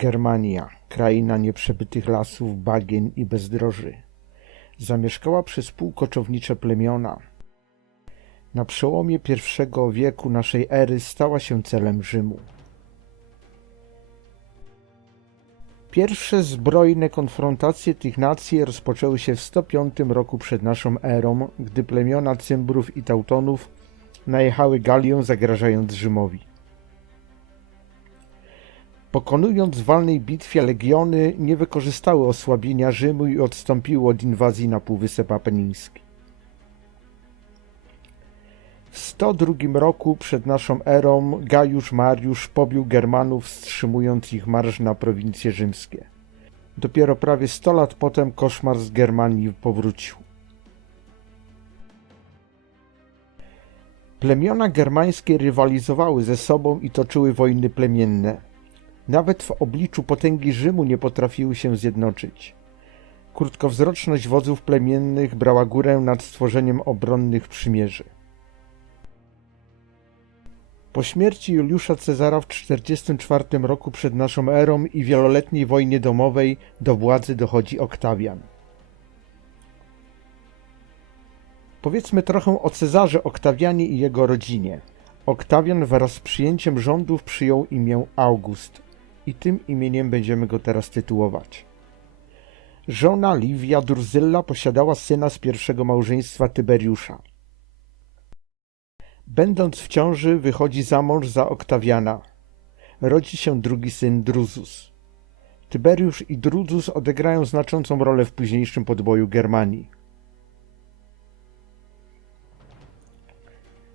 Germania, kraina nieprzebytych lasów, bagien i bezdroży, zamieszkała przez półkoczownicze plemiona. Na przełomie I wieku naszej ery stała się celem Rzymu. Pierwsze zbrojne konfrontacje tych nacji rozpoczęły się w 105 roku przed naszą erą, gdy plemiona Cymbrów i Teutonów najechały Galią, zagrażając Rzymowi. Pokonując w walnej bitwie legiony, nie wykorzystały osłabienia Rzymu i odstąpiły od inwazji na Półwysep Apeniński. W 102 roku przed naszą erą Gajusz Mariusz pobił Germanów, wstrzymując ich marsz na prowincje rzymskie. Dopiero prawie 100 lat potem koszmar z Germanii powrócił. Plemiona germańskie rywalizowały ze sobą i toczyły wojny plemienne. Nawet w obliczu potęgi Rzymu nie potrafiły się zjednoczyć. Krótkowzroczność wodzów plemiennych brała górę nad stworzeniem obronnych przymierzy. Po śmierci Juliusza Cezara w 44 roku przed naszą erą i wieloletniej wojnie domowej do władzy dochodzi Oktawian. Powiedzmy trochę o Cezarze Oktawianie i jego rodzinie. Oktawian wraz z przyjęciem rządów przyjął imię August i tym imieniem będziemy go teraz tytułować. Żona Livia Druzilla posiadała syna z pierwszego małżeństwa Tyberiusza. Będąc w ciąży, wychodzi za mąż za Oktawiana. Rodzi się drugi syn Druzus. Tyberiusz i Druzus odegrają znaczącą rolę w późniejszym podboju Germanii.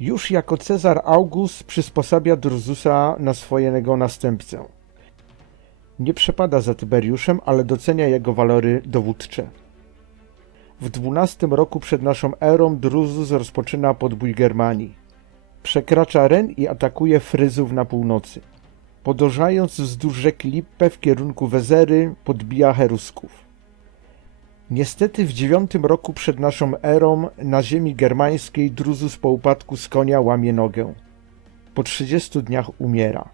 Już jako Cezar August przysposabia Druzusa na swojego następcę. Nie przepada za Tyberiuszem, ale docenia jego walory dowódcze. W XII roku przed naszą erą Druzus rozpoczyna podbój Germanii. Przekracza Ren i atakuje Fryzów na północy. Podążając wzdłuż rzeki Lippe w kierunku Wezery, podbija Herusków. Niestety w dziewiątym roku przed naszą erą na ziemi germańskiej Druzus po upadku z konia łamie nogę. Po 30 dniach umiera.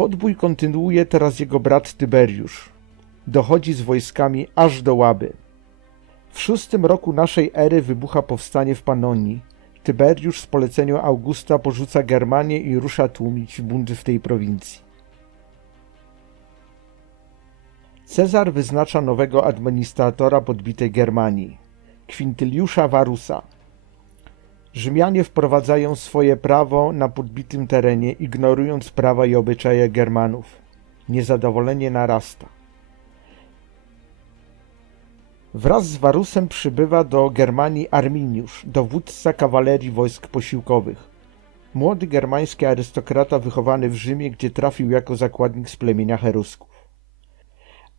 Podbój kontynuuje teraz jego brat Tyberiusz. Dochodzi z wojskami aż do Łaby. W szóstym roku naszej ery wybucha powstanie w Panonii. Tyberiusz z polecenia Augusta porzuca Germanię i rusza tłumić bunt w tej prowincji. Cezar wyznacza nowego administratora podbitej Germanii, Kwintyliusza Warusa. Rzymianie wprowadzają swoje prawo na podbitym terenie, ignorując prawa i obyczaje Germanów. Niezadowolenie narasta. Wraz z Warusem przybywa do Germanii Arminiusz, dowódca kawalerii wojsk posiłkowych. Młody germański arystokrata wychowany w Rzymie, gdzie trafił jako zakładnik z plemienia Herusków.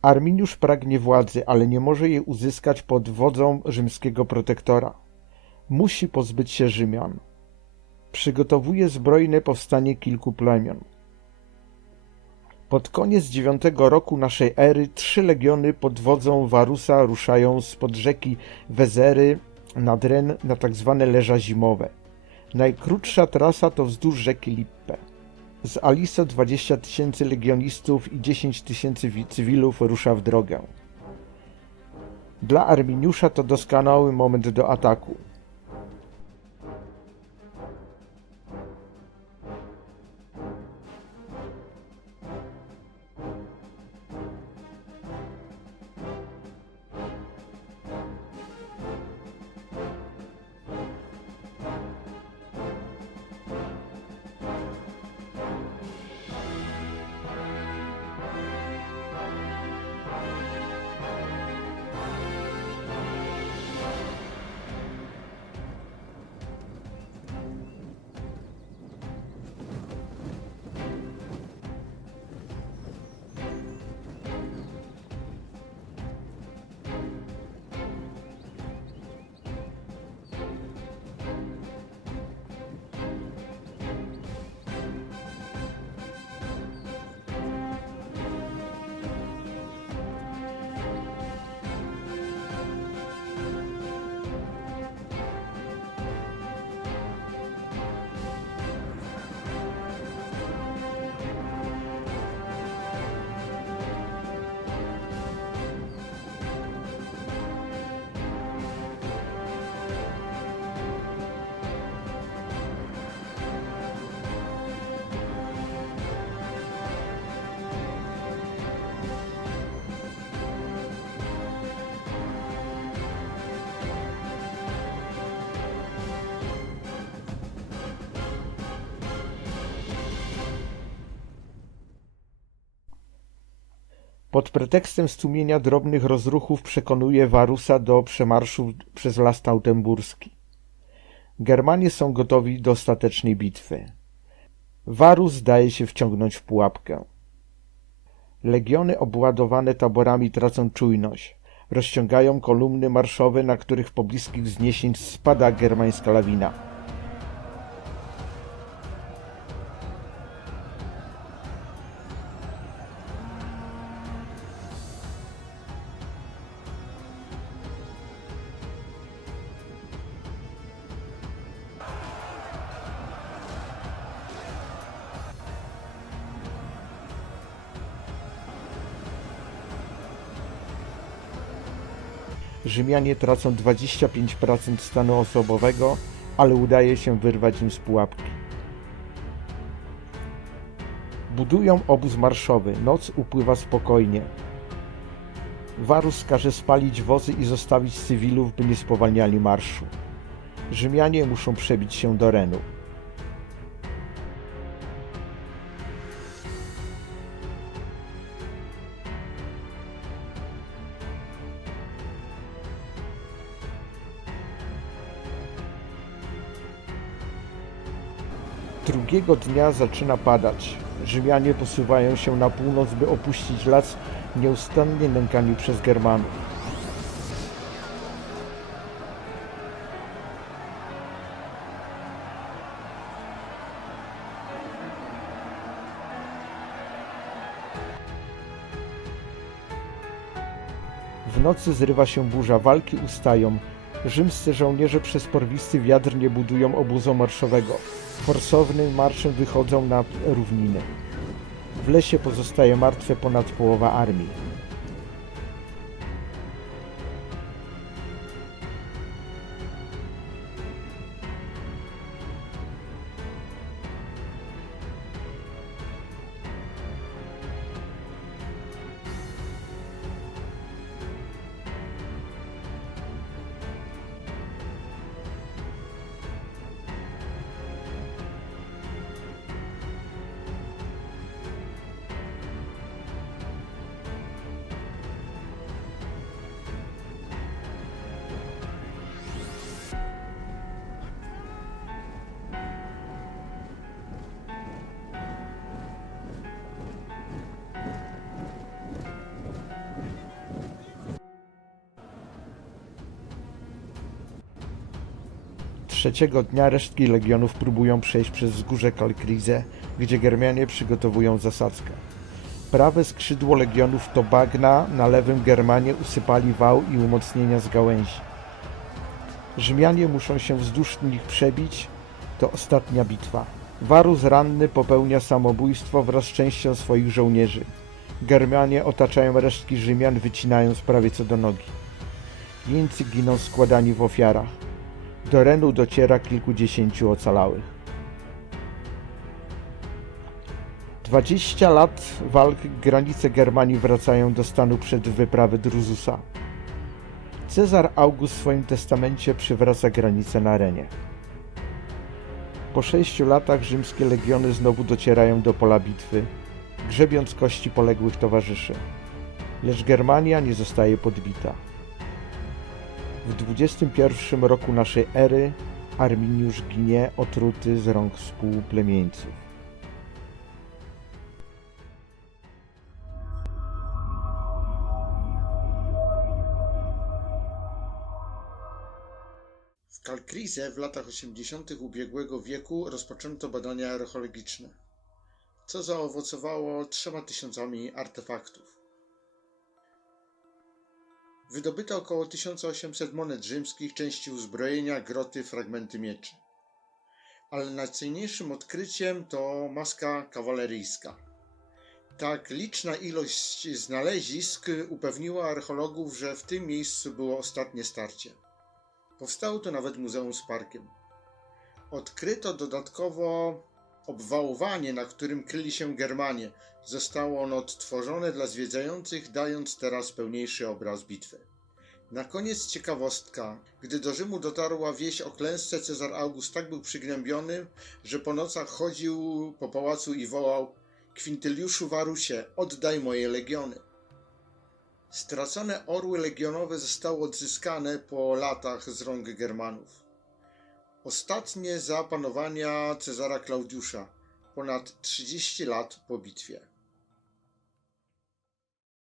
Arminiusz pragnie władzy, ale nie może jej uzyskać pod wodzą rzymskiego protektora. Musi pozbyć się Rzymian. Przygotowuje zbrojne powstanie kilku plemion. Pod koniec dziewiątego roku naszej ery trzy legiony pod wodzą Warusa ruszają spod rzeki Wezery nad Ren na tzw. leża zimowe. Najkrótsza trasa to wzdłuż rzeki Lippe. Z Aliso 20 tysięcy legionistów i 10 tysięcy wi- cywilów rusza w drogę. Dla Arminiusza to doskonały moment do ataku. Pod pretekstem stłumienia drobnych rozruchów przekonuje Warusa do przemarszu przez las tautemburski. Germanie są gotowi do ostatecznej bitwy. Warus daje się wciągnąć w pułapkę. Legiony obładowane taborami tracą czujność. Rozciągają kolumny marszowe, na których w pobliskich wzniesień spada germańska lawina. Rzymianie tracą 25% stanu osobowego, ale udaje się wyrwać im z pułapki. Budują obóz marszowy. Noc upływa spokojnie. Warus każe spalić wozy i zostawić cywilów, by nie spowalniali marszu. Rzymianie muszą przebić się do Renu. Drugiego dnia zaczyna padać. Rzymianie posuwają się na północ, by opuścić las nieustannie nękani przez Germanów. W nocy zrywa się burza, walki ustają. Rzymscy żołnierze przez porwisty wiatr nie budują obozu marszowego. Forsownym marszem wychodzą na równiny. W lesie pozostaje martwe ponad połowa armii. Trzeciego dnia resztki legionów próbują przejść przez wzgórze Kalkrize, gdzie Germanie przygotowują zasadzkę. Prawe skrzydło legionów to bagna, na lewym Germanie usypali wał i umocnienia z gałęzi. Rzymianie muszą się wzdłuż nich przebić, to ostatnia bitwa. Warus ranny popełnia samobójstwo wraz z częścią swoich żołnierzy. Germanie otaczają resztki Rzymian, wycinając prawie co do nogi. Jeńcy giną składani w ofiarach. Do Renu dociera kilkudziesięciu ocalałych. 20 lat walk granice Germanii wracają do stanu przed wyprawy Druzusa. Cezar August w swoim testamencie przywraca granice na Renie. Po sześciu latach rzymskie legiony znowu docierają do pola bitwy, grzebiąc kości poległych towarzyszy. Lecz Germania nie zostaje podbita. W 21 roku naszej ery Arminiusz ginie otruty z rąk współplemieńców. W Kalkrize w latach 80. ubiegłego wieku rozpoczęto badania archeologiczne, co zaowocowało trzema tysiącami artefaktów. Wydobyto około 1800 monet rzymskich, części uzbrojenia, groty, fragmenty mieczy. Ale najcenniejszym odkryciem to maska kawaleryjska. Tak liczna ilość znalezisk upewniła archeologów, że w tym miejscu było ostatnie starcie. Powstało tu nawet muzeum z parkiem. Odkryto dodatkowo obwałowanie, na którym kryli się Germanie. Zostało ono odtworzone dla zwiedzających, dając teraz pełniejszy obraz bitwy. Na koniec ciekawostka. Gdy do Rzymu dotarła wieść o klęsce, Cezar August tak był przygnębiony, że po nocach chodził po pałacu i wołał Kwintyliuszu Warusie, oddaj moje legiony. Stracone orły legionowe zostały odzyskane po latach z rąk Germanów. Ostatnie za panowania Cezara Klaudiusza, ponad 30 lat po bitwie.